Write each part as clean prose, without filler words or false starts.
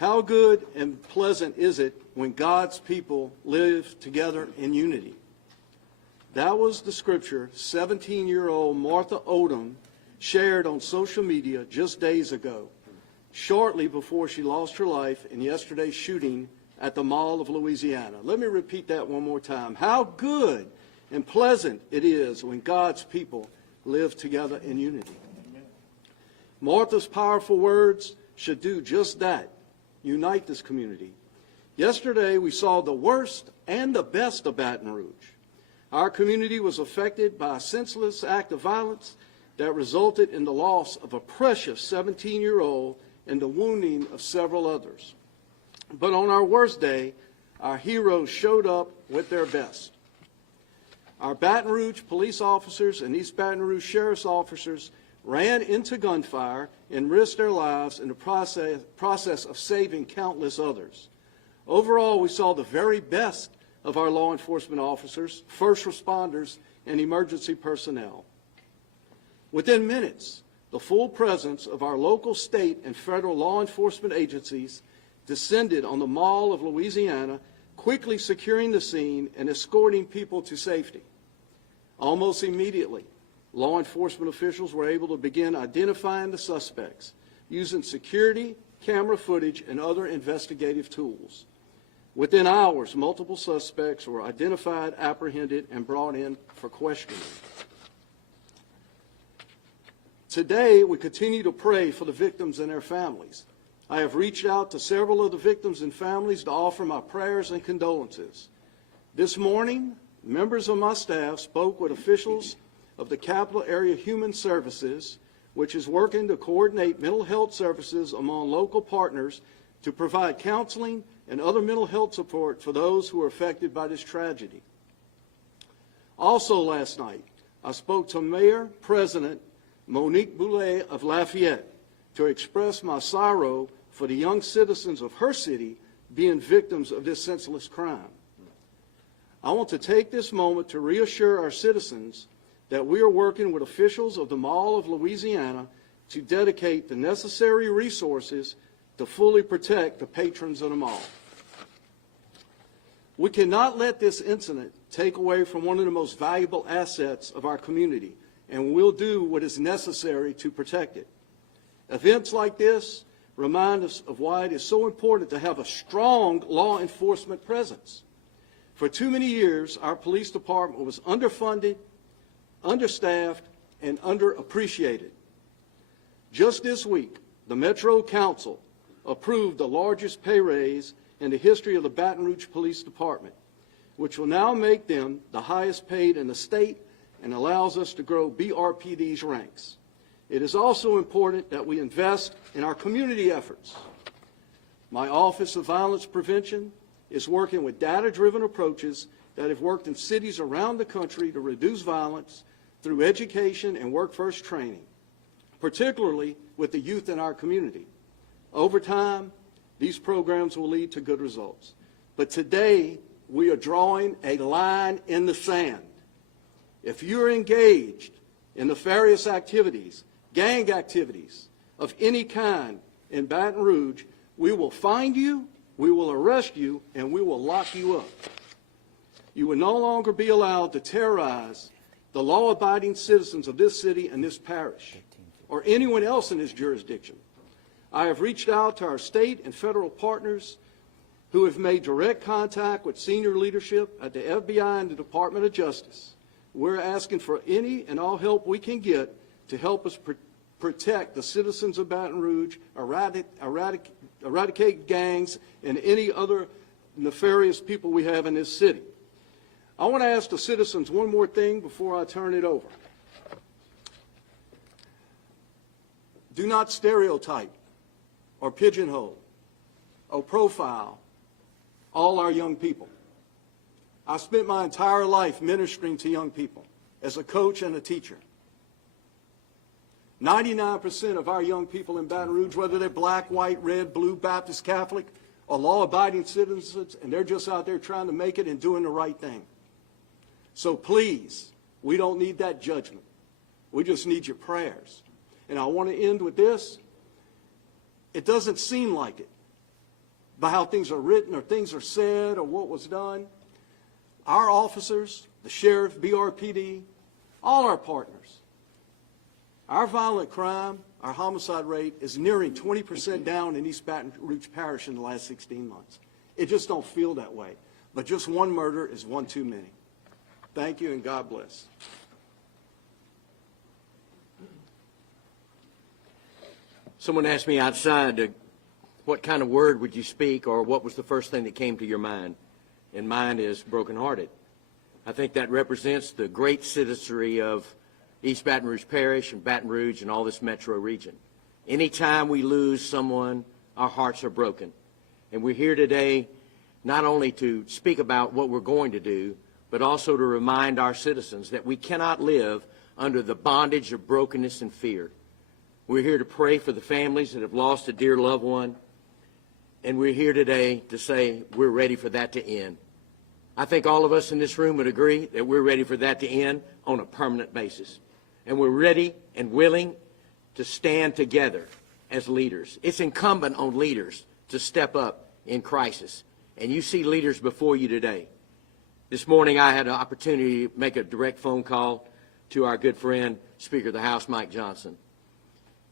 How good and pleasant is it when God's people live together in unity? That was the scripture 17-year-old Martha Odom shared on social media just days ago, shortly before she lost her life in yesterday's shooting at the Mall of Louisiana. Let me repeat that one more time. How good and pleasant it is when God's people live together in unity. Martha's powerful words should do just that, unite this community. Yesterday, we saw the worst and the best of Baton Rouge. Our community was affected by a senseless act of violence that resulted in the loss of a precious 17-year-old and the wounding of several others. But on our worst day, our heroes showed up with their best. Our Baton Rouge police officers and East Baton Rouge sheriff's officers ran into gunfire and risked their lives in the process of saving countless others. Overall, we saw the very best of our law enforcement officers, first responders, and emergency personnel. Within minutes, the full presence of our local, state, and federal law enforcement agencies descended on the Mall of Louisiana, quickly securing the scene and escorting people to safety. Almost immediately, law enforcement officials were able to begin identifying the suspects using security, camera footage, and other investigative tools. Within hours, multiple suspects were identified, apprehended, and brought in for questioning. Today, we continue to pray for the victims and their families. I have reached out to several of the victims and families to offer my prayers and condolences. This morning, members of my staff spoke with officials of the Capital Area Human Services, which is working to coordinate mental health services among local partners to provide counseling and other mental health support for those who are affected by this tragedy. Also last night, I spoke to Mayor President Monique Boulay of Lafayette to express my sorrow for the young citizens of her city being victims of this senseless crime. I want to take this moment to reassure our citizens that we are working with officials of the Mall of Louisiana to dedicate the necessary resources to fully protect the patrons of the mall. We cannot let this incident take away from one of the most valuable assets of our community, and we'll do what is necessary to protect it. Events like this remind us of why it is so important to have a strong law enforcement presence. For too many years, our police department was underfunded, understaffed, and underappreciated. Just this week, the Metro Council approved the largest pay raise in the history of the Baton Rouge Police Department, which will now make them the highest paid in the state and allows us to grow BRPD's ranks. It is also important that we invest in our community efforts. My Office of Violence Prevention is working with data-driven approaches that have worked in cities around the country to reduce violence through education and workforce training, particularly with the youth in our community. Over time, these programs will lead to good results. But today, we are drawing a line in the sand. If you're engaged in nefarious activities, gang activities of any kind in Baton Rouge, we will find you, we will arrest you, and we will lock you up. You will no longer be allowed to terrorize the law-abiding citizens of this city and this parish, or anyone else in this jurisdiction. I have reached out to our state and federal partners who have made direct contact with senior leadership at the FBI and the Department of Justice. We're asking for any and all help we can get to help us protect the citizens of Baton Rouge, eradicate gangs, and any other nefarious people we have in this city. I want to ask the citizens one more thing before I turn it over. Do not stereotype or pigeonhole or profile all our young people. I spent my entire life ministering to young people as a coach and a teacher. 99% of our young people in Baton Rouge, whether they're black, white, red, blue, Baptist, Catholic, are law-abiding citizens, and they're just out there trying to make it and doing the right thing. So please, we don't need that judgment. We just need your prayers. And I want to end with this. It doesn't seem like it, by how things are written or things are said or what was done. Our officers, the sheriff, BRPD, all our partners, our violent crime, our homicide rate is nearing 20% down in East Baton Rouge Parish in the last 16 months. It just don't feel that way. But just one murder is one too many. Thank you, and God bless. Someone asked me outside, what kind of word would you speak, or what was the first thing that came to your mind? And mine is brokenhearted. I think that represents the great citizenry of East Baton Rouge Parish and Baton Rouge and all this metro region. Anytime we lose someone, our hearts are broken. And we're here today not only to speak about what we're going to do, but also to remind our citizens that we cannot live under the bondage of brokenness and fear. We're here to pray for the families that have lost a dear loved one, and we're here today to say we're ready for that to end. I think all of us in this room would agree that we're ready for that to end on a permanent basis. And we're ready and willing to stand together as leaders. It's incumbent on leaders to step up in crisis. And you see leaders before you today. This morning I had an opportunity to make a direct phone call to our good friend, Speaker of the House, Mike Johnson.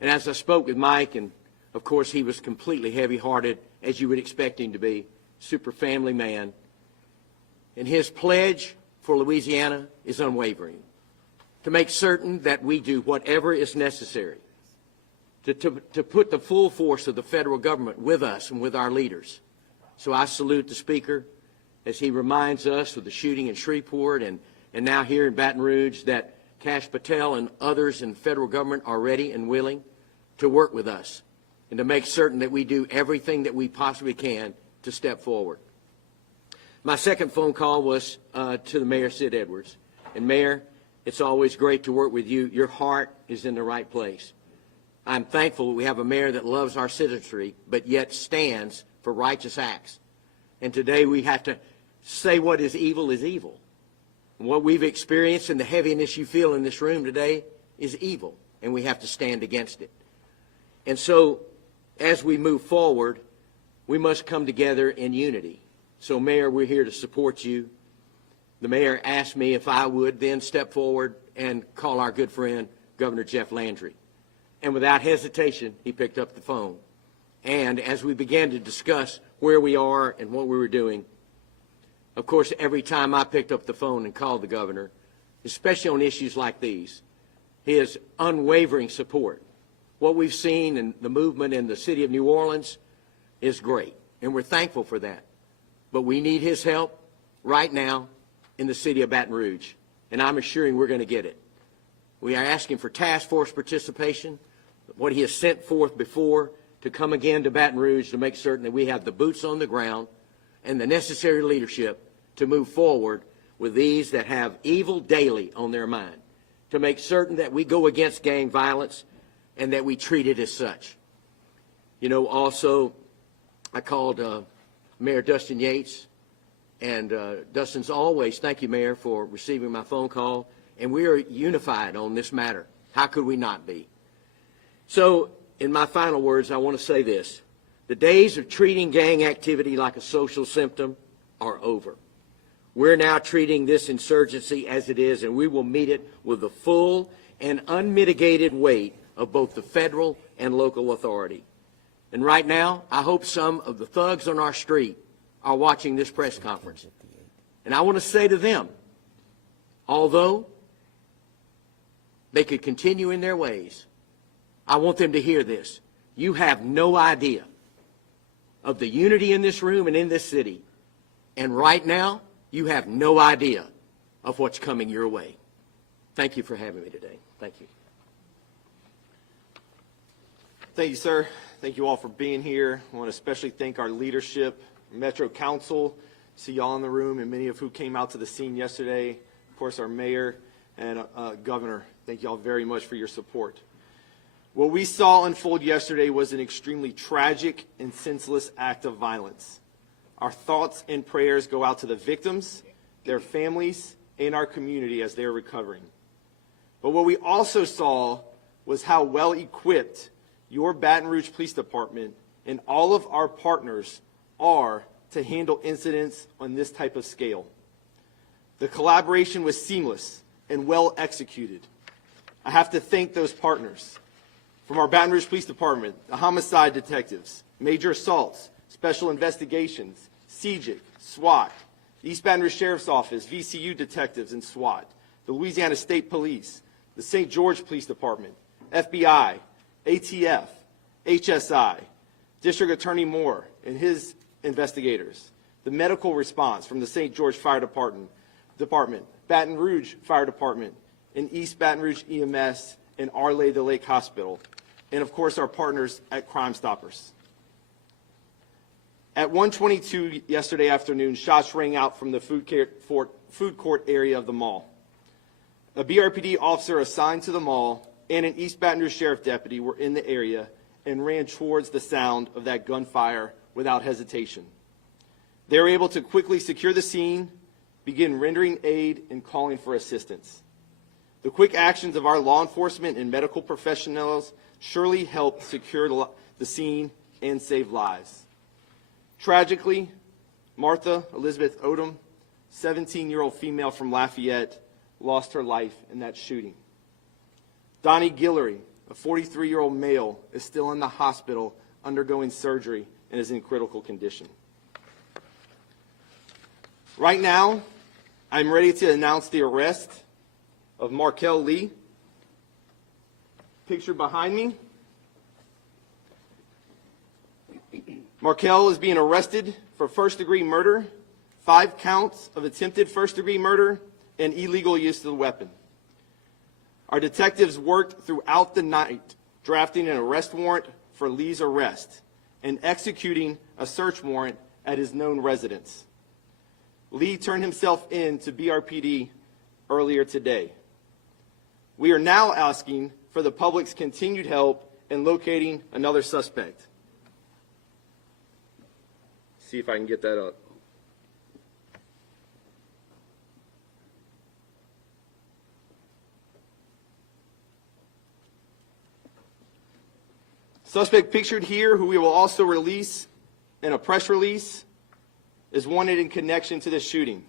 And as I spoke with Mike, and of course he was completely heavy-hearted, as you would expect him to be, super family man. And his pledge for Louisiana is unwavering, to make certain that we do whatever is necessary to put the full force of the federal government with us and with our leaders. So I salute the Speaker as he reminds us of the shooting in Shreveport and now here in Baton Rouge that Kash Patel and others in the federal government are ready and willing to work with us and to make certain that we do everything that we possibly can to step forward. My second phone call was to the Mayor, Sid Edwards. And Mayor, it's always great to work with you. Your heart is in the right place. I'm thankful that we have a mayor that loves our citizenry, but yet stands for righteous acts. And today we have to say what is evil is evil. And what we've experienced and the heaviness you feel in this room today is evil, and we have to stand against it. And so as we move forward, we must come together in unity. So, Mayor, we're here to support you. The mayor asked me if I would then step forward and call our good friend, Governor Jeff Landry. And without hesitation, he picked up the phone. And as we began to discuss where we are and what we were doing, of course, every time I picked up the phone and called the governor, especially on issues like these, his unwavering support. What we've seen in the movement in the city of New Orleans is great, and we're thankful for that. But we need his help right now in the city of Baton Rouge, and I'm assuring we're going to get it. We are asking for task force participation, what he has sent forth before, to come again to Baton Rouge to make certain that we have the boots on the ground and the necessary leadership to move forward with these that have evil daily on their mind, to make certain that we go against gang violence and that we treat it as such. You know, also, I called Mayor Dustin Yates, and Dustin's always, thank you, Mayor, for receiving my phone call, and we are unified on this matter. How could we not be? So, in my final words, I want to say this. The days of treating gang activity like a social symptom are over. We're now treating this insurgency as it is, and we will meet it with the full and unmitigated weight of both the federal and local authority. And right now, I hope some of the thugs on our street are watching this press conference. And I want to say to them, although they could continue in their ways, I want them to hear this. You have no idea of the unity in this room and in this city. And right now, you have no idea of what's coming your way. Thank you for having me today. Thank you. Thank you, sir. Thank you all for being here. I want to especially thank our leadership, Metro Council, see y'all in the room, and many of who came out to the scene yesterday. Of course, our mayor and governor. Thank you all very much for your support. What we saw unfold yesterday was an extremely tragic and senseless act of violence. Our thoughts and prayers go out to the victims, their families, and our community as they are recovering. But what we also saw was how well equipped your Baton Rouge Police Department and all of our partners are to handle incidents on this type of scale. The collaboration was seamless and well executed. I have to thank those partners. From our Baton Rouge Police Department, the homicide detectives, major assaults, special investigations, CJIC, SWAT, the East Baton Rouge Sheriff's Office, VCU detectives and SWAT, the Louisiana State Police, the St. George Police Department, FBI, ATF, HSI, District Attorney Moore and his investigators, the medical response from the St. George Fire Department, Baton Rouge Fire Department, and East Baton Rouge EMS and Arlay the Lake Hospital, and of course our partners at Crime Stoppers. At 1:22 yesterday afternoon, shots rang out from the food court area of the mall. A BRPD officer assigned to the mall and an East Baton Rouge Sheriff deputy were in the area and ran towards the sound of that gunfire without hesitation. They were able to quickly secure the scene, begin rendering aid and calling for assistance. The quick actions of our law enforcement and medical professionals surely helped secure the scene and save lives. Tragically, Martha Elizabeth Odom, 17-year-old female from Lafayette, lost her life in that shooting. Donnie Guillory, a 43-year-old male, is still in the hospital undergoing surgery and is in critical condition. Right now, I'm ready to announce the arrest of Markel Lee. Picture behind me. Markel is being arrested for first-degree murder, 5 counts of attempted first-degree murder, and illegal use of the weapon. Our detectives worked throughout the night drafting an arrest warrant for Lee's arrest and executing a search warrant at his known residence. Lee turned himself in to BRPD earlier today. We are now asking for the public's continued help in locating another suspect. See if I can get that up. Suspect pictured here, who we will also release in a press release, is wanted in connection to the shooting.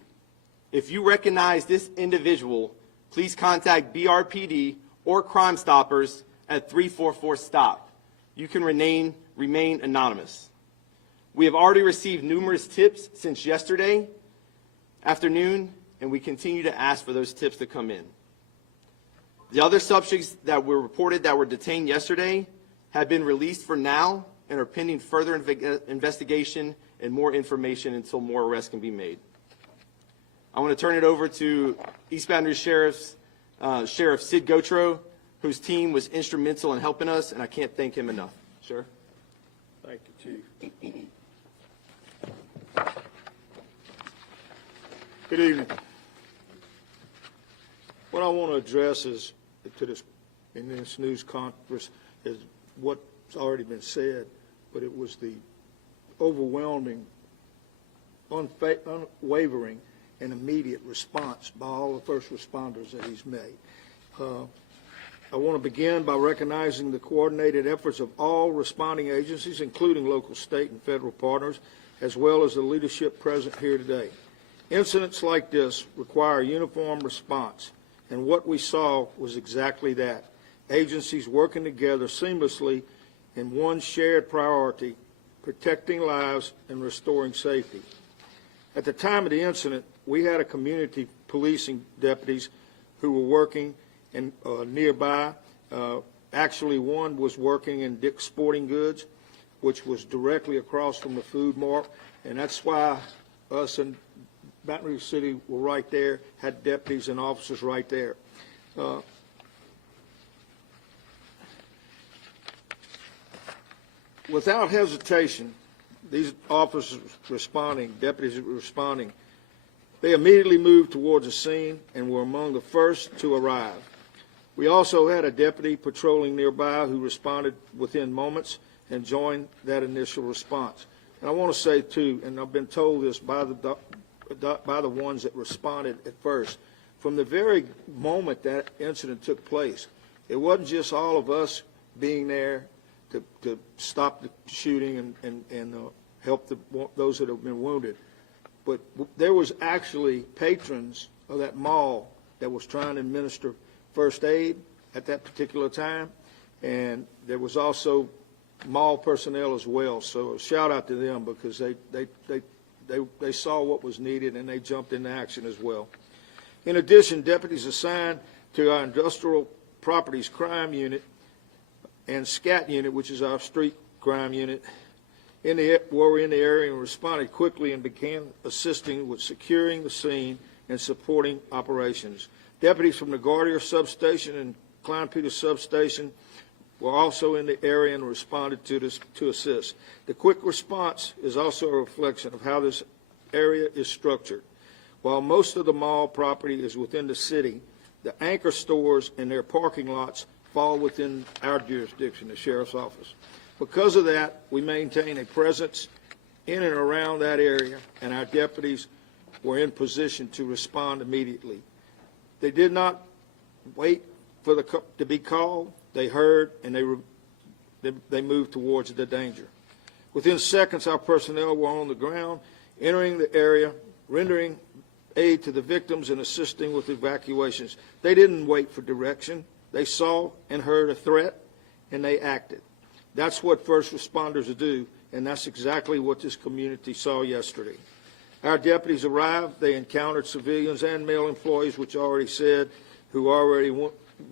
If you recognize this individual, please contact BRPD or Crime Stoppers at 344-STOP. You can remain anonymous. We have already received numerous tips since yesterday afternoon, and we continue to ask for those tips to come in. The other subjects that were reported that were detained yesterday have been released for now and are pending further investigation and more information until more arrests can be made. I want to turn it over to East Baton Rouge Sheriff Sid Gautreaux, whose team was instrumental in helping us, and I can't thank him enough. Sir? Thank you, Chief. Good evening. What I want to address is in this news conference is what's already been said, but it was the overwhelming, unwavering, and immediate response by all the first responders that he's made. I want to begin by recognizing the coordinated efforts of all responding agencies, including local, state, and federal partners, as well as the leadership present here today. Incidents like this require a uniform response, and what we saw was exactly that. Agencies working together seamlessly in one shared priority, protecting lives and restoring safety. At the time of the incident, we had a community policing deputies who were working nearby. Actually, one was working in Dick's Sporting Goods, which was directly across from the food mart, and that's why us in Baton Rouge City were right there, had deputies and officers right there. Without hesitation, these officers responding, deputies responding, they immediately moved towards the scene and were among the first to arrive. We also had a deputy patrolling nearby who responded within moments and joined that initial response. And I want to say, too, and I've been told this by the ones that responded at first, from the very moment that incident took place, it wasn't just all of us being there to stop the shooting and help those that have been wounded. But there was actually patrons of that mall that was trying to administer first aid at that particular time, and there was also mall personnel as well. So a shout out to them, because they saw what was needed and they jumped into action as well. In addition, deputies assigned to our Industrial Properties Crime Unit and SCAT Unit, which is our street crime unit, were in the area and responded quickly and began assisting with securing the scene and supporting operations. Deputies from the Gardner Substation and Klein Peters Substation were also in the area and responded to assist. The quick response is also a reflection of how this area is structured. While most of the mall property is within the city, the anchor stores and their parking lots fall within our jurisdiction, the Sheriff's Office. Because of that, we maintain a presence in and around that area, and our deputies were in position to respond immediately. They did not wait for to be called. They heard, and they moved towards the danger. Within seconds, our personnel were on the ground, entering the area, rendering aid to the victims and assisting with evacuations. They didn't wait for direction. They saw and heard a threat, and they acted. That's what first responders do, and that's exactly what this community saw yesterday. Our deputies arrived. They encountered civilians and male employees, which I already said, who already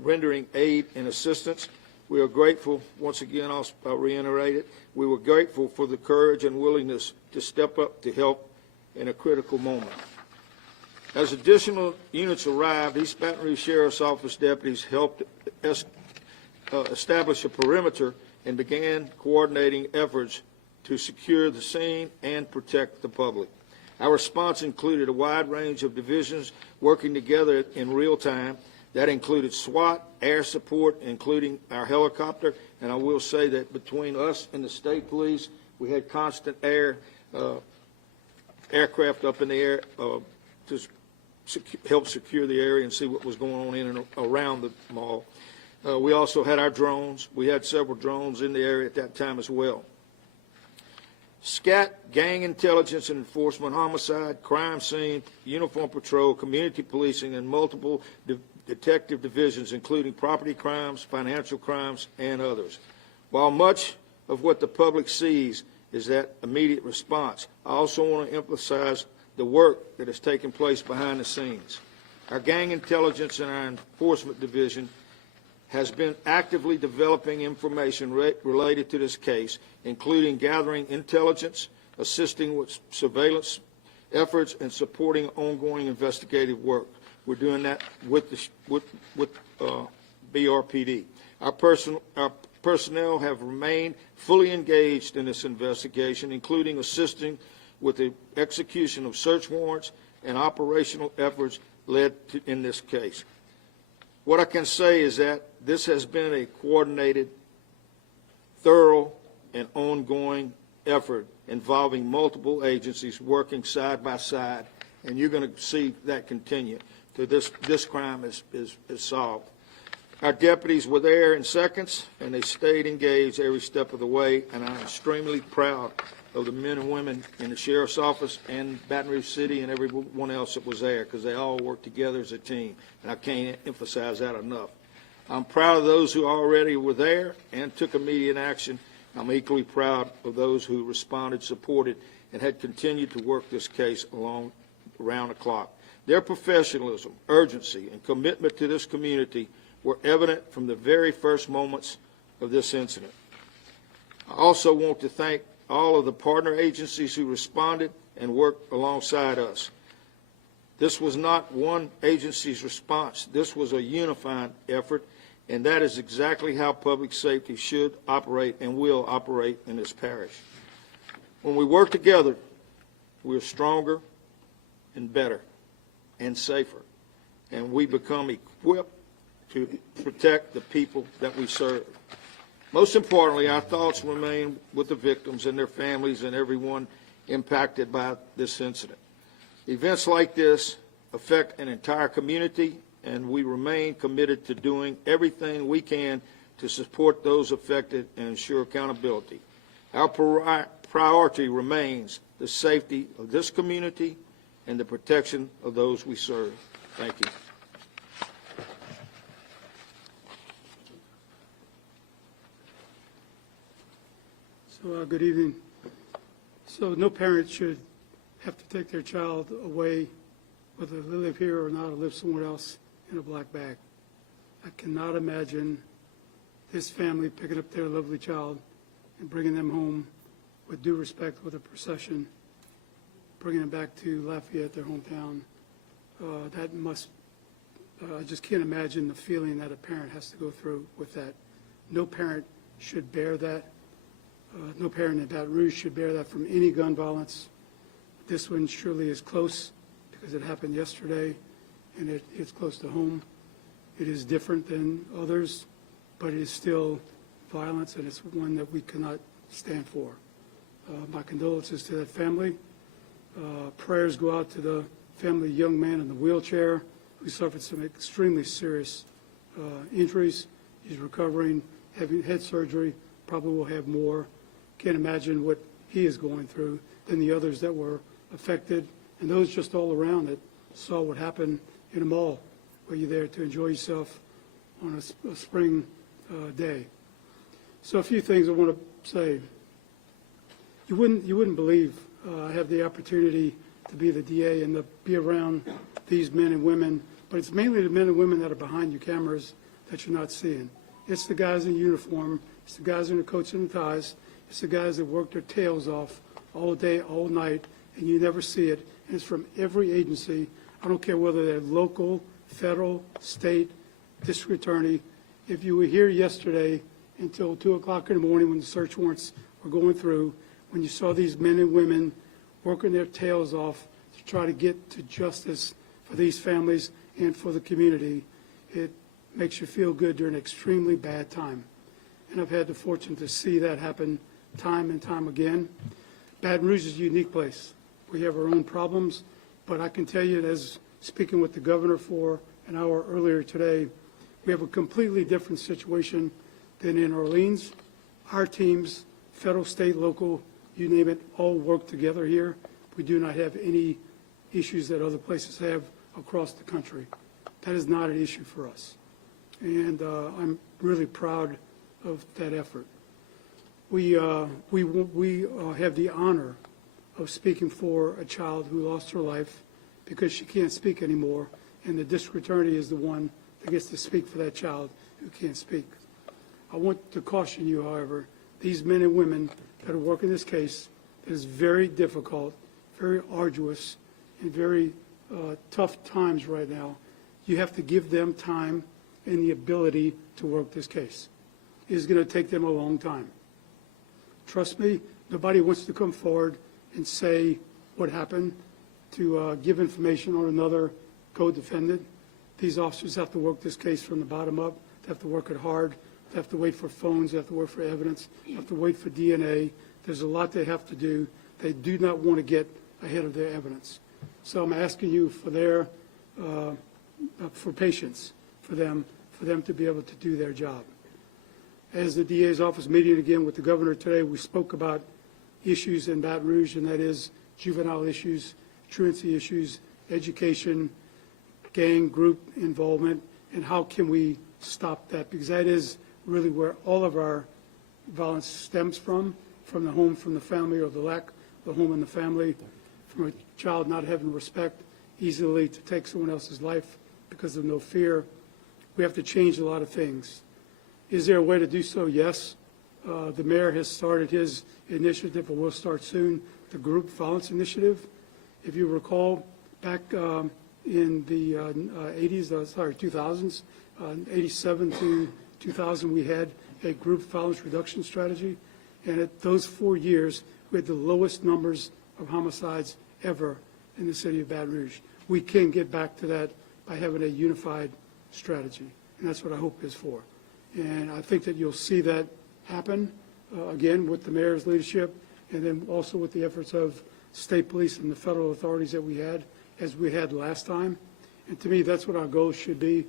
rendering aid and assistance. We are grateful, once again, I'll reiterate it, we were grateful for the courage and willingness to step up to help in a critical moment. As additional units arrived, East Baton Rouge Sheriff's Office deputies helped establish a perimeter and began coordinating efforts to secure the scene and protect the public. Our response included a wide range of divisions working together in real time. That included SWAT, air support, including our helicopter, and I will say that between us and the state police, we had constant aircraft up in the air to help secure the area and see what was going on in and around the mall. We also had our drones. We had several drones in the area at that time as well. SCAT, gang intelligence and enforcement, homicide, crime scene, uniform patrol, community policing, and multiple detective divisions, including property crimes, financial crimes, and others. While much of what the public sees is that immediate response, I also want to emphasize the work that has taken place behind the scenes. Our gang intelligence and our enforcement division has been actively developing information related to this case, including gathering intelligence, assisting with surveillance efforts, and supporting ongoing investigative work. We're doing that with BRPD. Our personnel have remained fully engaged in this investigation, including assisting with the execution of search warrants and operational efforts led to in this case. What I can say is that this has been a coordinated, thorough, and ongoing effort involving multiple agencies working side by side, and you're going to see that continue till this crime is solved. Our deputies were there in seconds, and they stayed engaged every step of the way, and I'm extremely proud of the men and women in the Sheriff's Office and Baton Rouge City and everyone else that was there, because they all worked together as a team, and I can't emphasize that enough. I'm proud of those who already were there and took immediate action. I'm equally proud of those who responded, supported, and had continued to work this case around the clock. Their professionalism, urgency, and commitment to this community were evident from the very first moments of this incident. I also want to thank all of the partner agencies who responded and worked alongside us. This was not one agency's response. This was a unified effort, and that is exactly how public safety should operate and will operate in this parish. When we work together, we're stronger and better and safer, and we become equipped to protect the people that we serve. Most importantly, our thoughts remain with the victims and their families and everyone impacted by this incident. Events like this affect an entire community, and we remain committed to doing everything we can to support those affected and ensure accountability. Our priority remains the safety of this community and the protection of those we serve. Thank you. So, good evening. So no parent should have to take their child away, whether they live here or not, or live somewhere else, in a black bag. I cannot imagine this family picking up their lovely child and bringing them home with due respect, with a procession, bringing them back to Lafayette, their hometown. I just can't imagine the feeling that a parent has to go through with that. No parent should bear that. No parent in Baton Rouge should bear that from any gun violence. This one surely is close because it happened yesterday and it's close to home. It is different than others, but it is still violence, and it's one that we cannot stand for. My condolences to that family. Prayers go out to the family young man in the wheelchair who suffered some extremely serious injuries. He's recovering, having head surgery, probably will have more. Can't imagine what he is going through than the others that were affected, and those just all around that saw what happened in a mall where you're there to enjoy yourself on a spring day. So a few things I want to say. You wouldn't believe I have the opportunity to be the DA and to be around these men and women, but it's mainly the men and women that are behind your cameras that you're not seeing. It's the guys in uniform, it's the guys in the coats and the ties, it's the guys that work their tails off all day, all night, and you never see it. And it's from every agency. I don't care whether they're local, federal, state, district attorney. If you were here yesterday until 2 o'clock in the morning when the search warrants were going through, when you saw these men and women working their tails off to try to get to justice for these families and for the community, it makes you feel good during an extremely bad time. And I've had the fortune to see that happen time and time again. Baton Rouge is a unique place. We have our own problems, but I can tell you, as speaking with the governor for an hour earlier today, we have a completely different situation than in Orleans. Our teams, federal, state, local, you name it, all work together here. We do not have any issues that other places have across the country. That is not an issue for us. And I'm really proud of that effort. We have the honor of speaking for a child who lost her life because she can't speak anymore, and the district attorney is the one that gets to speak for that child who can't speak. I want to caution you, however, these men and women that are working this case, it is very difficult, very arduous, and very tough times right now. You have to give them time and the ability to work this case. It is going to take them a long time. Trust me, nobody wants to come forward and say what happened, to give information on another co-defendant. These officers have to work this case from the bottom up. They have to work it hard. They have to wait for phones. They have to wait for evidence. They have to wait for DNA. There's a lot they have to do. They do not want to get ahead of their evidence. So I'm asking you for their, for patience for them to be able to do their job. As the DA's office meeting again with the governor today, we spoke about issues in Baton Rouge, and that is juvenile issues, truancy issues, education, gang group involvement, and how can we stop that, because that is really where all of our violence stems from the home, from the family, or the lack of the home and the family, from a child not having respect, easily to take someone else's life because of no fear. We have to change a lot of things. Is there a way to do so? Yes. The mayor has started his initiative, or will start soon, the Group Violence Initiative. If you recall, back in the 2000s, 87 to 2000, we had a group violence reduction strategy. And at those 4 years, we had the lowest numbers of homicides ever in the city of Baton Rouge. We can get back to that by having a unified strategy, and that's what I hope is for. And I think that you'll see that happen, again, with the mayor's leadership, and then also with the efforts of state police and the federal authorities that we had, as we had last time. And to me, that's what our goal should be,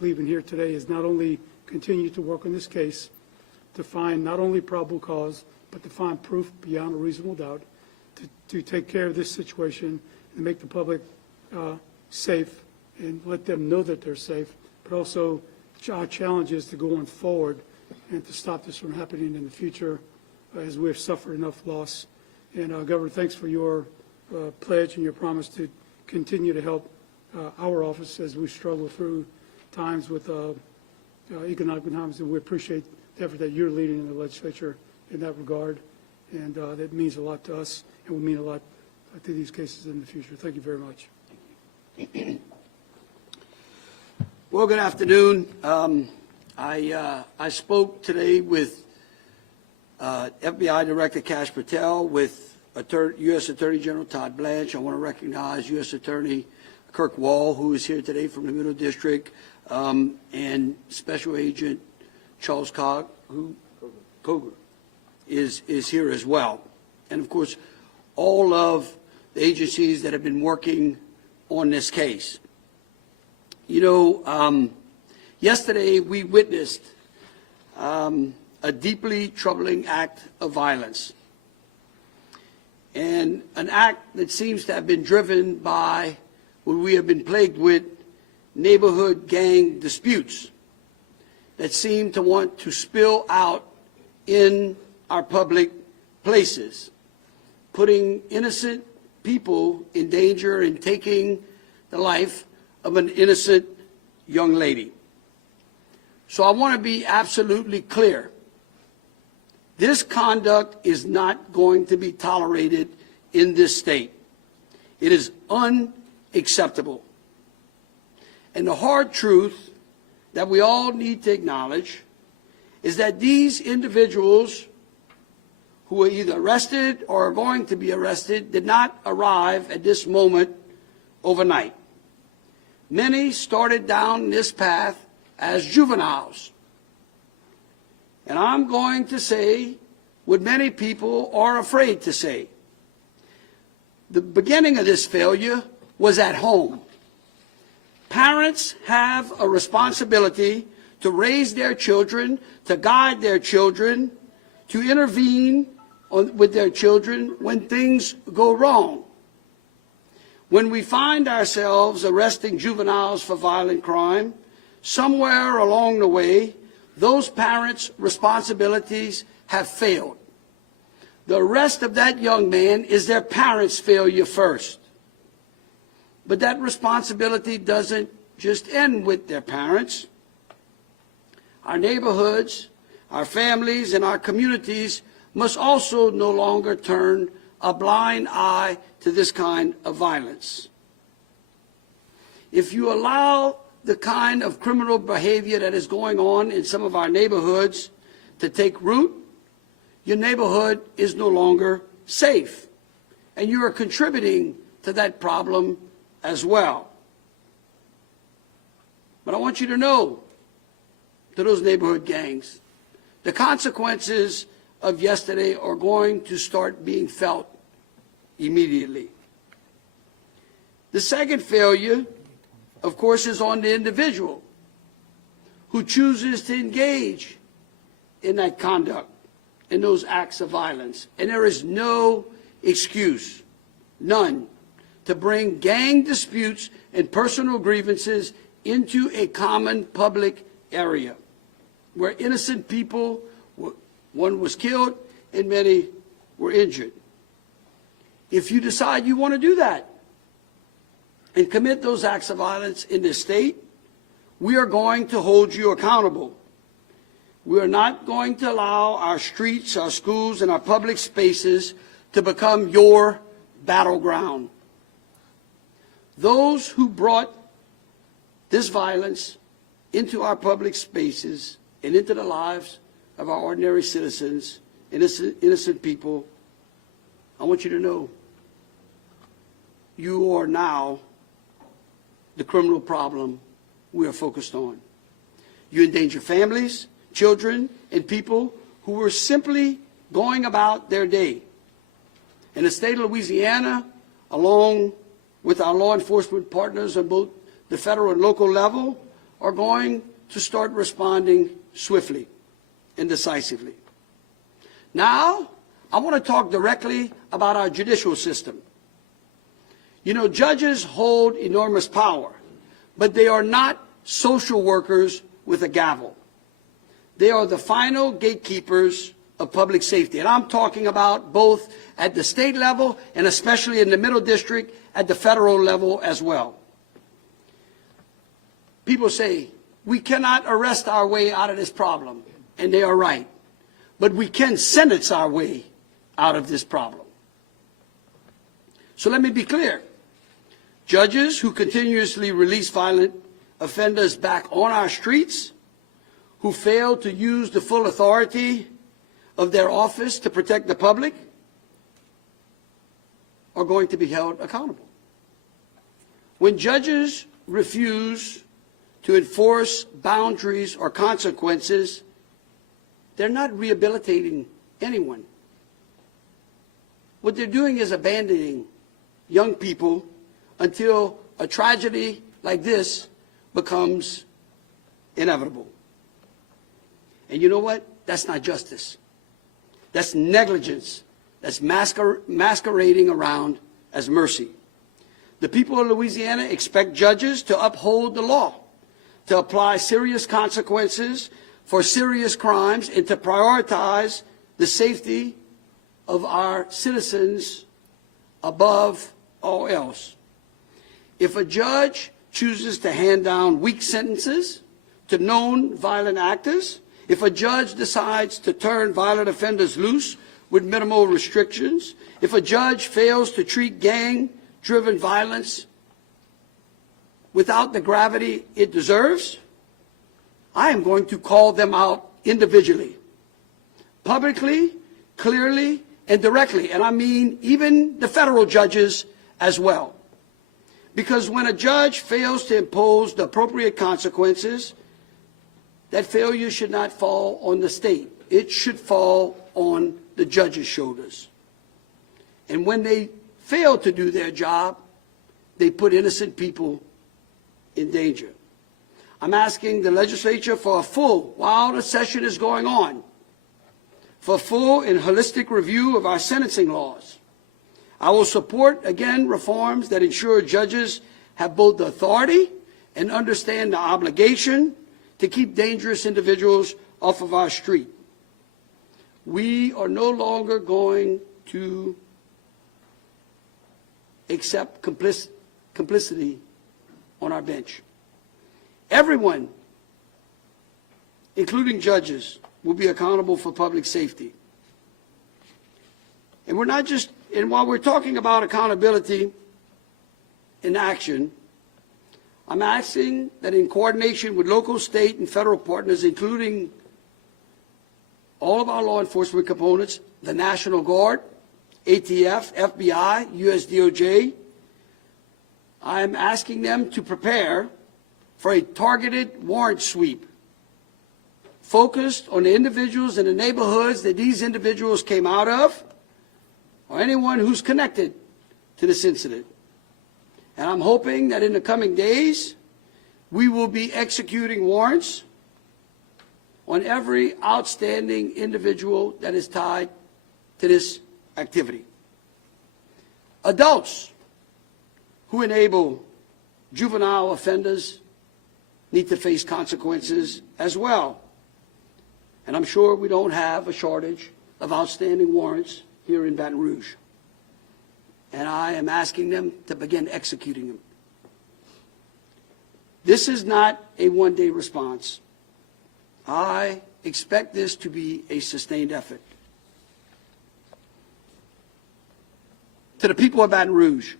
leaving here today, is not only continue to work on this case, to find not only probable cause, but to find proof beyond a reasonable doubt to take care of this situation and make the public safe and let them know that they're safe, but also our challenge is to go on forward and to stop this from happening in the future as we have suffered enough loss. And Governor, thanks for your pledge and your promise to continue to help our office as we struggle through times with economic times, and we appreciate the effort that you're leading in the legislature in that regard, and that means a lot to us and will mean a lot to these cases in the future. Thank you very much. Well, good afternoon. I spoke today with FBI Director Kash Patel, with U.S. Attorney General Todd Blanche. I want to recognize U.S. Attorney Kirk Wall, who is here today from the Middle District, and Special Agent Charles Coger is here as well. And, of course, all of the agencies that have been working on this case. You know, yesterday we witnessed a deeply troubling act of violence, and an act that seems to have been driven by what we have been plagued with, neighborhood gang disputes that seem to want to spill out in our public places, putting innocent people in danger and taking the life of an innocent young lady. So I want to be absolutely clear. This conduct is not going to be tolerated in this state. It is unacceptable. And the hard truth that we all need to acknowledge is that these individuals who were either arrested or are going to be arrested did not arrive at this moment overnight. Many started down this path as juveniles. And I'm going to say what many people are afraid to say. The beginning of this failure was at home. Parents have a responsibility to raise their children, to guide their children, to intervene with their children when things go wrong. When we find ourselves arresting juveniles for violent crime, somewhere along the way, those parents' responsibilities have failed. The arrest of that young man is their parents' failure first. But that responsibility doesn't just end with their parents. Our neighborhoods, our families, and our communities must also no longer turn a blind eye to this kind of violence. If you allow the kind of criminal behavior that is going on in some of our neighborhoods to take root, your neighborhood is no longer safe, and you are contributing to that problem as well. But I want you to know, to those neighborhood gangs, the consequences of yesterday are going to start being felt immediately. The second failure, of course, is on the individual who chooses to engage in that conduct, in those acts of violence. And there is no excuse, none, to bring gang disputes and personal grievances into a common public area where innocent people, one was killed and many were injured. If you decide you want to do that and commit those acts of violence in this state, we are going to hold you accountable. We are not going to allow our streets, our schools, and our public spaces to become your battleground. Those who brought this violence into our public spaces and into the lives of our ordinary citizens, innocent people, I want you to know you are now the criminal problem we are focused on. You endanger families, children, and people who were simply going about their day. In the state of Louisiana, along with our law enforcement partners on both the federal and local level, are going to start responding swiftly and decisively. Now, I want to talk directly about our judicial system. You know, judges hold enormous power, but they are not social workers with a gavel. They are the final gatekeepers of public safety. And I'm talking about both at the state level and especially in the Middle District at the federal level as well. People say, we cannot arrest our way out of this problem, and they are right. But we can sentence our way out of this problem. So let me be clear. Judges who continuously release violent offenders back on our streets, who fail to use the full authority of their office to protect the public, are going to be held accountable. When judges refuse to enforce boundaries or consequences, they're not rehabilitating anyone. What they're doing is abandoning young people until a tragedy like this becomes inevitable. And you know what? That's not justice. That's negligence. That's masquerading around as mercy. The people of Louisiana expect judges to uphold the law, to apply serious consequences for serious crimes, and to prioritize the safety of our citizens above all else. If a judge chooses to hand down weak sentences to known violent actors, if a judge decides to turn violent offenders loose with minimal restrictions, if a judge fails to treat gang-driven violence without the gravity it deserves, I am going to call them out individually, publicly, clearly, and directly. And I mean even the federal judges as well. Because when a judge fails to impose the appropriate consequences, that failure should not fall on the state. It should fall on the judge's shoulders. And when they fail to do their job, they put innocent people in danger. I'm asking the legislature for a full, while the session is going on, for a full and holistic review of our sentencing laws. I will support, again, reforms that ensure judges have both the authority and understand the obligation to keep dangerous individuals off of our street. We are no longer going to accept complicity on our bench. Everyone, including judges, will be accountable for public safety. And we're not just, and while we're talking about accountability in action, I'm asking that in coordination with local, state, and federal partners, including all of our law enforcement components, the National Guard, ATF, FBI, US DOJ, I am asking them to prepare for a targeted warrant sweep focused on the individuals in the neighborhoods that these individuals came out of, or anyone who's connected to this incident. And I'm hoping that in the coming days, we will be executing warrants on every outstanding individual that is tied to this activity. Adults who enable juvenile offenders need to face consequences as well. And I'm sure we don't have a shortage of outstanding warrants here in Baton Rouge. And I am asking them to begin executing them. This is not a one-day response. I expect this to be a sustained effort. To the people of Baton Rouge,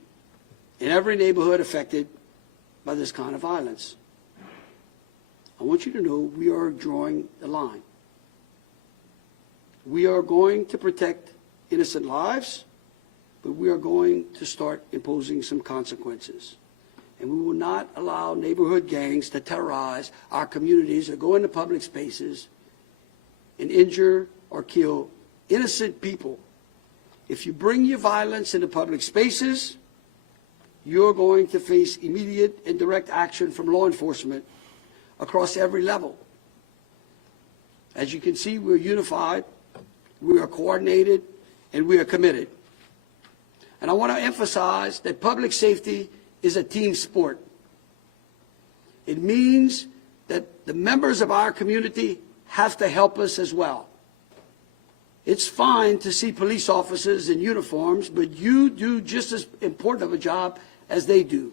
in every neighborhood affected by this kind of violence, I want you to know we are drawing the line. We are going to protect innocent lives, but we are going to start imposing some consequences. And we will not allow neighborhood gangs to terrorize our communities or go into public spaces and injure or kill innocent people. If you bring your violence into public spaces, you're going to face immediate and direct action from law enforcement across every level. As you can see, we're unified, we are coordinated, and we are committed. And I want to emphasize that public safety is a team sport. It means that the members of our community have to help us as well. It's fine to see police officers in uniforms, but you do just as important of a job as they do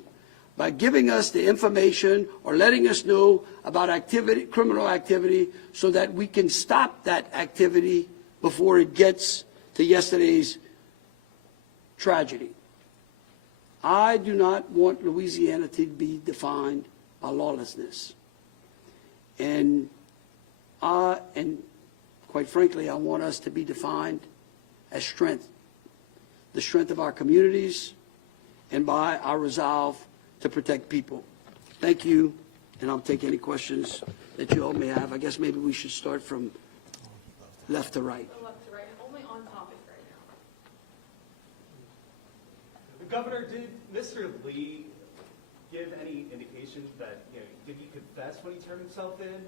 by giving us the information or letting us know about activity, criminal activity, so that we can stop that activity before it gets to yesterday's tragedy. I do not want Louisiana to be defined by lawlessness. And quite frankly, I want us to be defined as strength, the strength of our communities, and by our resolve to protect people. Thank you, and I'll take any questions that you all may have. I guess maybe we should start from left to right. Left to right, only on topic right now. The governor, did Mr. Lee give any indication that, did he confess when he turned himself in?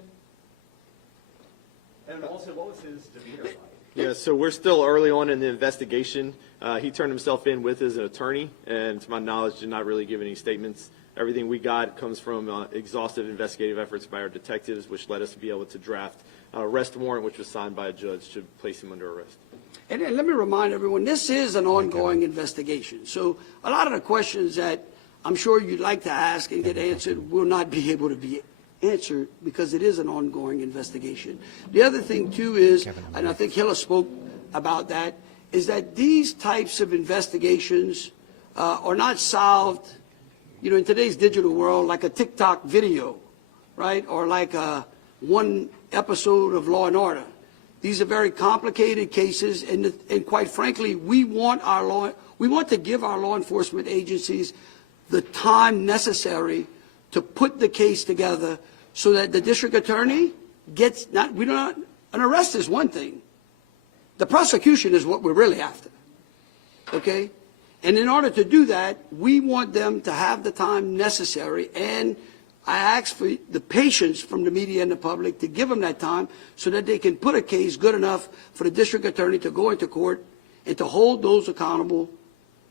And also, what was his demeanor like? Yeah, so we're still early on in the investigation. He turned himself in with his attorney, and to my knowledge, did not really give any statements. Everything we got comes from exhaustive investigative efforts by our detectives, which led us to be able to draft an arrest warrant, which was signed by a judge to place him under arrest. And let me remind everyone, this is an ongoing investigation. So a lot of the questions that I'm sure you'd like to ask and get answered will not be able to be answered because it is an ongoing investigation. The other thing, too, is, and I think Hilla spoke about that, is that these types of investigations are not solved, in today's digital world, like a TikTok video, right, or like one episode of Law and Order. These are very complicated cases, and quite frankly, we want to give our law enforcement agencies the time necessary to put the case together so that the district attorney gets an arrest is one thing. The prosecution is what we're really after, okay? And in order to do that, we want them to have the time necessary, and I ask for the patience from the media and the public to give them that time so that they can put a case good enough for the district attorney to go into court and to hold those accountable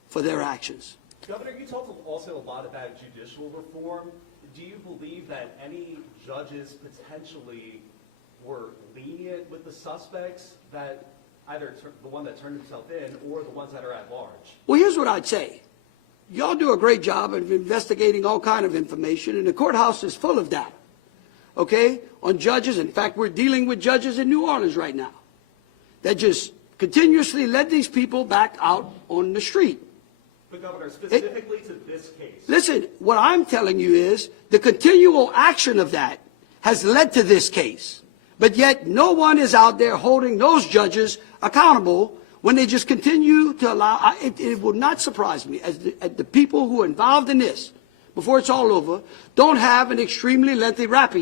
for their actions. Governor, you talked also a lot about judicial reform. Do you believe that any judges potentially were lenient with the suspects, that either the one that turned himself in or the ones that are at large? Well, here's what I'd say. Y'all do a great job of investigating all kind of information, and the courthouse is full of data, okay, on judges. In fact, we're dealing with judges in New Orleans right now that just continuously led these people back out on the street. But, Governor, specifically to this case. Listen, what I'm telling you is the continual action of that has led to this case. But yet no one is out there holding those judges accountable when they just continue to allow. It would not surprise me as the people who are involved in this, before it's all over, don't have an extremely lengthy rap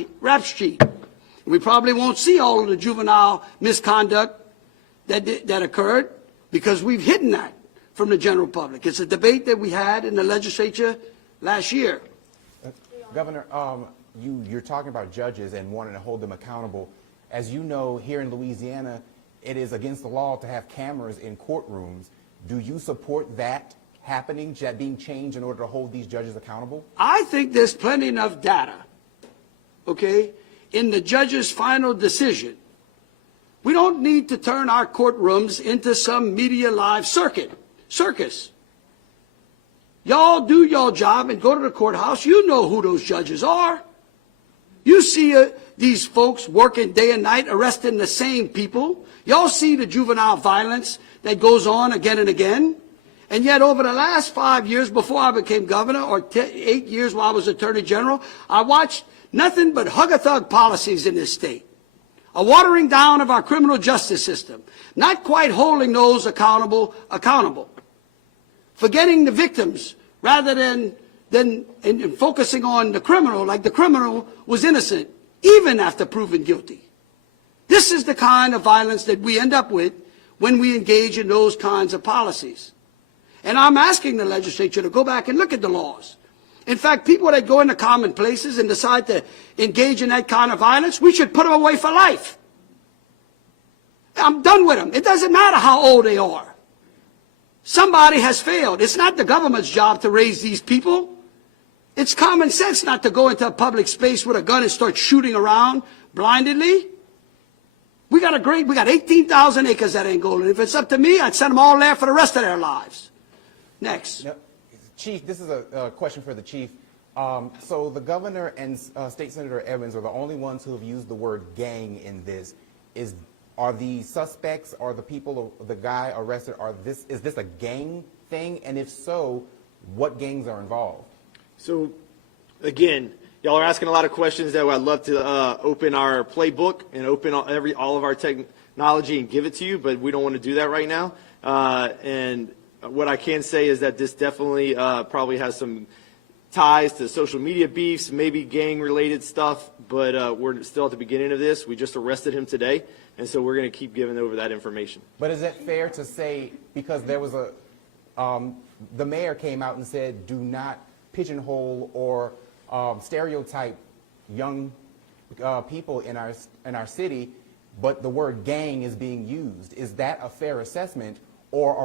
sheet. We probably won't see all of the juvenile misconduct that occurred because we've hidden that from the general public. It's a debate that we had in the legislature last year. Governor, you're talking about judges and wanting to hold them accountable. As you know, here in Louisiana, it is against the law to have cameras in courtrooms. Do you support that happening, being changed in order to hold these judges accountable? I think there's plenty enough data, okay, in the judge's final decision. We don't need to turn our courtrooms into some media live circus. Y'all do your job and go to the courthouse. You know who those judges are. You see these folks working day and night, arresting the same people. Y'all see the juvenile violence that goes on again and again. And yet over the last 5 years before I became governor, or 8 years while I was attorney general, I watched nothing but hug-a-thug policies in this state. A watering down of our criminal justice system. Not quite holding those accountable. Forgetting the victims rather than focusing on the criminal, like the criminal was innocent, even after proven guilty. This is the kind of violence that we end up with when we engage in those kinds of policies. And I'm asking the legislature to go back and look at the laws. In fact, people that go into common places and decide to engage in that kind of violence, we should put them away for life. I'm done with them. It doesn't matter how old they are. Somebody has failed. It's not the government's job to raise these people. It's common sense not to go into a public space with a gun and start shooting around blindly. We got 18,000 acres at Angola. If it's up to me, I'd send them all there for the rest of their lives. Next. No, Chief, this is a question for the chief. So the governor and State Senator Evans are the only ones who have used the word gang in this. Are the suspects or the people, the guy arrested, is this a gang thing? And if so, what gangs are involved? So, again, y'all are asking a lot of questions that I'd love to open our playbook and open all of our technology and give it to you, but we don't want to do that right now. And what I can say is that this definitely probably has some ties to social media beefs, maybe gang-related stuff, but we're still at the beginning of this. We just arrested him today, and so we're going to keep giving over that information. But is it fair to say, because there was the mayor came out and said, do not pigeonhole or stereotype young people in our city, but the word gang is being used. Is that a fair assessment, or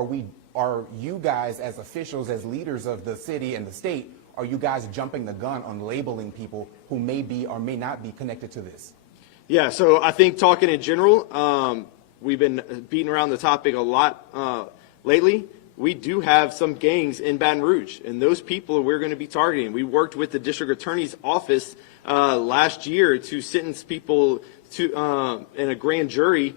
are you guys as officials, as leaders of the city and the state, are you guys jumping the gun on labeling people who may be or may not be connected to this? Yeah, so I think talking in general, we've been beating around the topic a lot lately. We do have some gangs in Baton Rouge, and those people we're going to be targeting. We worked with the district attorney's office last year to sentence people to in a grand jury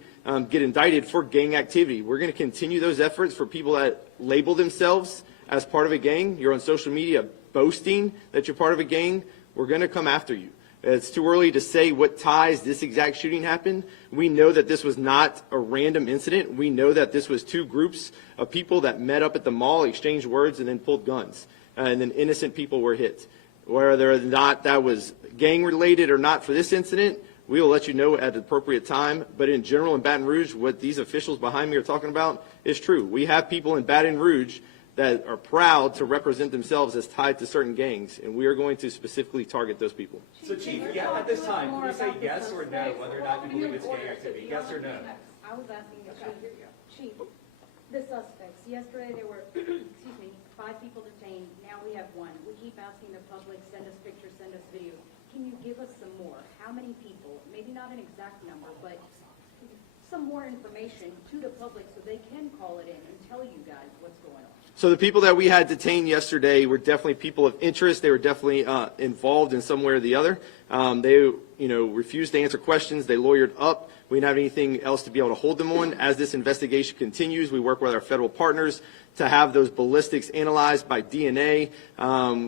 get indicted for gang activity. We're going to continue those efforts for people that label themselves as part of a gang. You're on social media boasting that you're part of a gang. We're going to come after you. It's too early to say what ties this exact shooting happened. We know that this was not a random incident. We know that this was two groups of people that met up at the mall, exchanged words, and then pulled guns. And then innocent people were hit. Whether or not that was gang-related or not for this incident, we will let you know at the appropriate time. But in general, in Baton Rouge, what these officials behind me are talking about is true. We have people in Baton Rouge that are proud to represent themselves as tied to certain gangs, and we are going to specifically target those people. So Chief, yeah, at this time, can you say yes or no, whether or not you believe it's gang activity? Yes or no? I was asking the chief, the suspects. Yesterday there were, excuse me, 5 people detained. Now we have 1. We keep asking the public, send us pictures, send us videos. Can you give us some more? How many people? Maybe not an exact number, but some more information to the public so they can call it in and tell you guys what's going on. So the people that we had detained yesterday were definitely people of interest. They were definitely involved in some way or the other. They, refused to answer questions. They lawyered up. We didn't have anything else to be able to hold them on. As this investigation continues, we work with our federal partners to have those ballistics analyzed by DNA.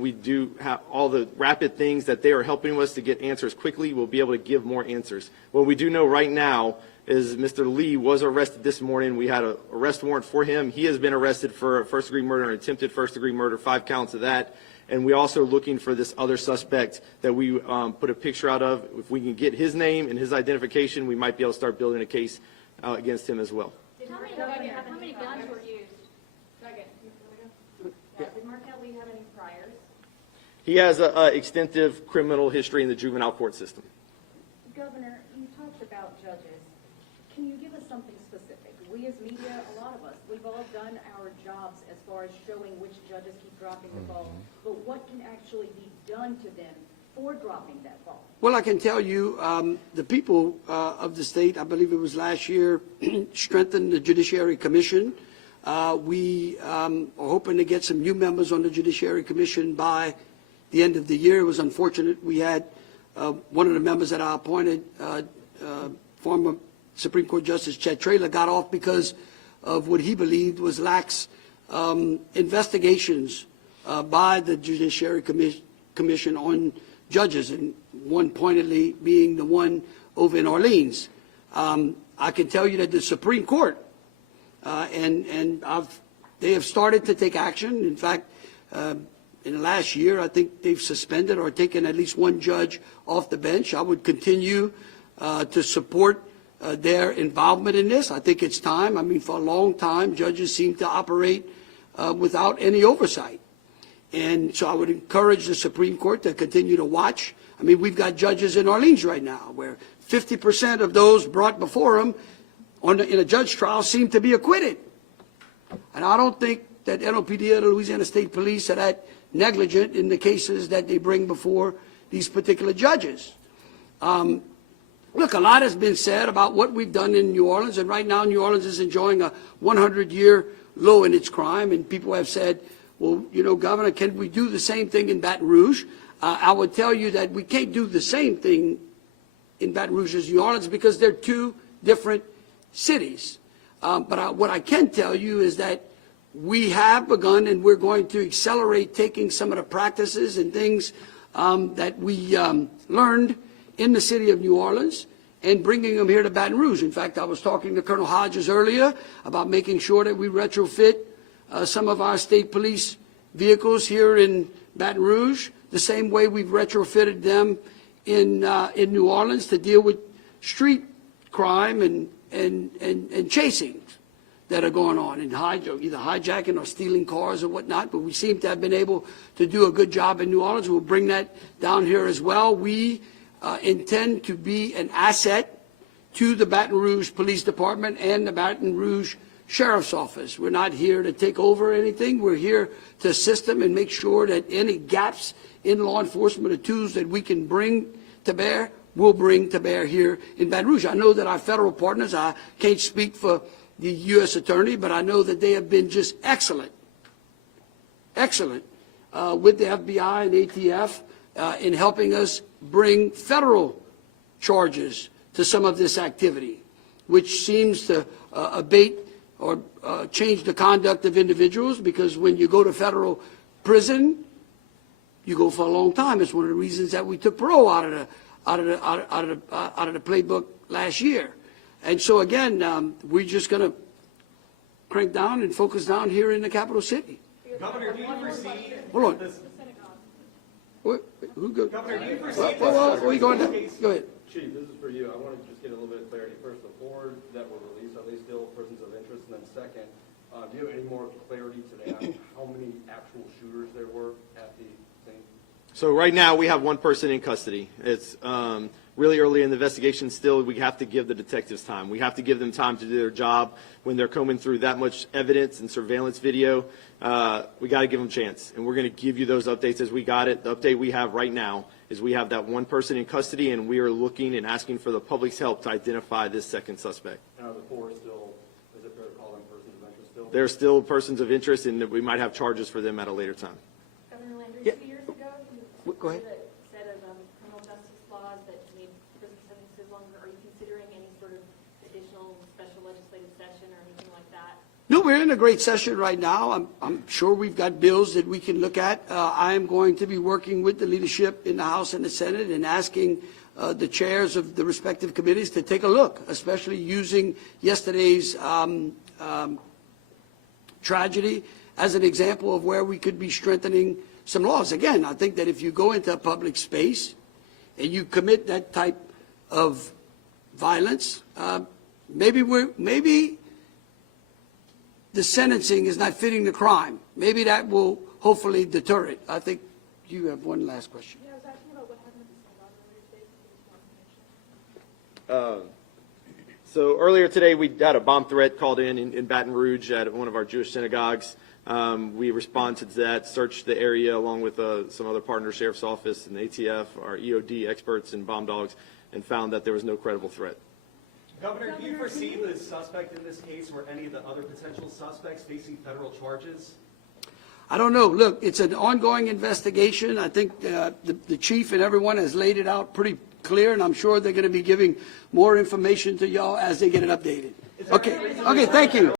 We do have all the rapid things that they are helping us to get answers quickly. We'll be able to give more answers. What we do know right now is Mr. Lee was arrested this morning. We had an arrest warrant for him. He has been arrested for first-degree murder and attempted first-degree murder, 5 counts of that. And we're also looking for this other suspect that we put a picture out of. If we can get his name and his identification, we might be able to start building a case against him as well. How many guns were used? Did Markel Lee have any priors? He has an extensive criminal history in the juvenile court system. Governor, you talked about judges. Can you give us something specific? We as media, a lot of us, we've all done our jobs as far as showing which judges keep dropping the ball. But what can actually be done to them for dropping that ball? Well, I can tell you, the people of the state, I believe it was last year, strengthened the Judiciary Commission. We are hoping to get some new members on the Judiciary Commission by the end of the year. It was unfortunate. We had one of the members that I appointed, former Supreme Court Justice Chet Traylor, got off because of what he believed was lax investigations by the Judiciary Commission on judges, and one pointedly being the one over in Orleans. I can tell you that the Supreme Court, they have started to take action. In fact, in the last year, I think they've suspended or taken at least 1 judge off the bench. I would continue to support their involvement in this. I think it's time. I mean, for a long time, judges seem to operate without any oversight. And so I would encourage the Supreme Court to continue to watch. I mean, we've got judges in Orleans right now where 50% of those brought before them in a judge trial seem to be acquitted. And I don't think that NOPD or the Louisiana State Police are that negligent in the cases that they bring before these particular judges. Look, a lot has been said about what we've done in New Orleans, and right now New Orleans is enjoying a 100-year low in its crime, and people have said, well, you know, Governor, can we do the same thing in Baton Rouge? I would tell you that we can't do the same thing in Baton Rouge as New Orleans because they're two different cities. But what I can tell you is that we have begun and we're going to accelerate taking some of the practices and things that we learned in the city of New Orleans and bringing them here to Baton Rouge. In fact, I was talking to Colonel Hodges earlier about making sure that we retrofit some of our state police vehicles here in Baton Rouge the same way we've retrofitted them in New Orleans to deal with street crime and chasing that are going on, and either hijacking or stealing cars or whatnot, but we seem to have been able to do a good job in New Orleans. We'll bring that down here as well. We intend to be an asset to the Baton Rouge Police Department and the Baton Rouge Sheriff's Office. We're not here to take over anything. We're here to assist them and make sure that any gaps in law enforcement or tools that we can bring to bear, we'll bring to bear here in Baton Rouge. I know that our federal partners, I can't speak for the U.S. Attorney, but I know that they have been just excellent with the FBI and ATF in helping us bring federal charges to some of this activity, which seems to abate or change the conduct of individuals, because when you go to federal prison, you go for a long time. It's one of the reasons that we took parole out of the playbook last year. And so again, we're just going to crank down and focus down here in the capital city. Governor, do you foresee Hold on. this? Who go? Governor, do you foresee Where are you going now? Go ahead. Chief, this is for you. I want to just get a little bit of clarity. First, the four that were released, are they still persons of interest? And then second, do you have any more clarity today on how many actual shooters there were at the thing? So right now, we have one person in custody. It's really early in the investigation still. We have to give the detectives time. We have to give them time to do their job. When they're combing through that much evidence and surveillance video, we got to give them a chance. And we're going to give you those updates as we got it. The update we have right now is we have that one person in custody, and we are looking and asking for the public's help to identify this second suspect. And are the four still, is it fair to call them persons of interest still? They're still persons of interest, and we might have charges for them at a later time. Governor Landry, Yeah. 2 years ago, Go ahead. you a set of criminal justice laws that made prison sentences longer. Are you considering any sort of additional special legislative session or anything like that? No, we're in a great session right now. I'm sure we've got bills that we can look at. I am going to be working with the leadership in the House and the Senate and asking the chairs of the respective committees to take a look, especially using yesterday's tragedy as an example of where we could be strengthening some laws. Again, I think that if you go into a public space and you commit that type of violence, maybe the sentencing is not fitting the crime. Maybe that will hopefully deter it. I think you have one last question. Yeah, I was asking about what happened to some other states. So earlier today, we had a bomb threat called in Baton Rouge at one of our Jewish synagogues. We responded to that, searched the area along with some other partner, Sheriff's Office and ATF, our EOD experts and bomb dogs, and found that there was no credible threat. Governor, do you foresee the suspect in this case or any of the other potential suspects facing federal charges? I don't know. Look, it's an ongoing investigation. I think the chief and everyone has laid it out pretty clear, and I'm sure they're going to be giving more information to y'all as they get it updated. Okay, thank you.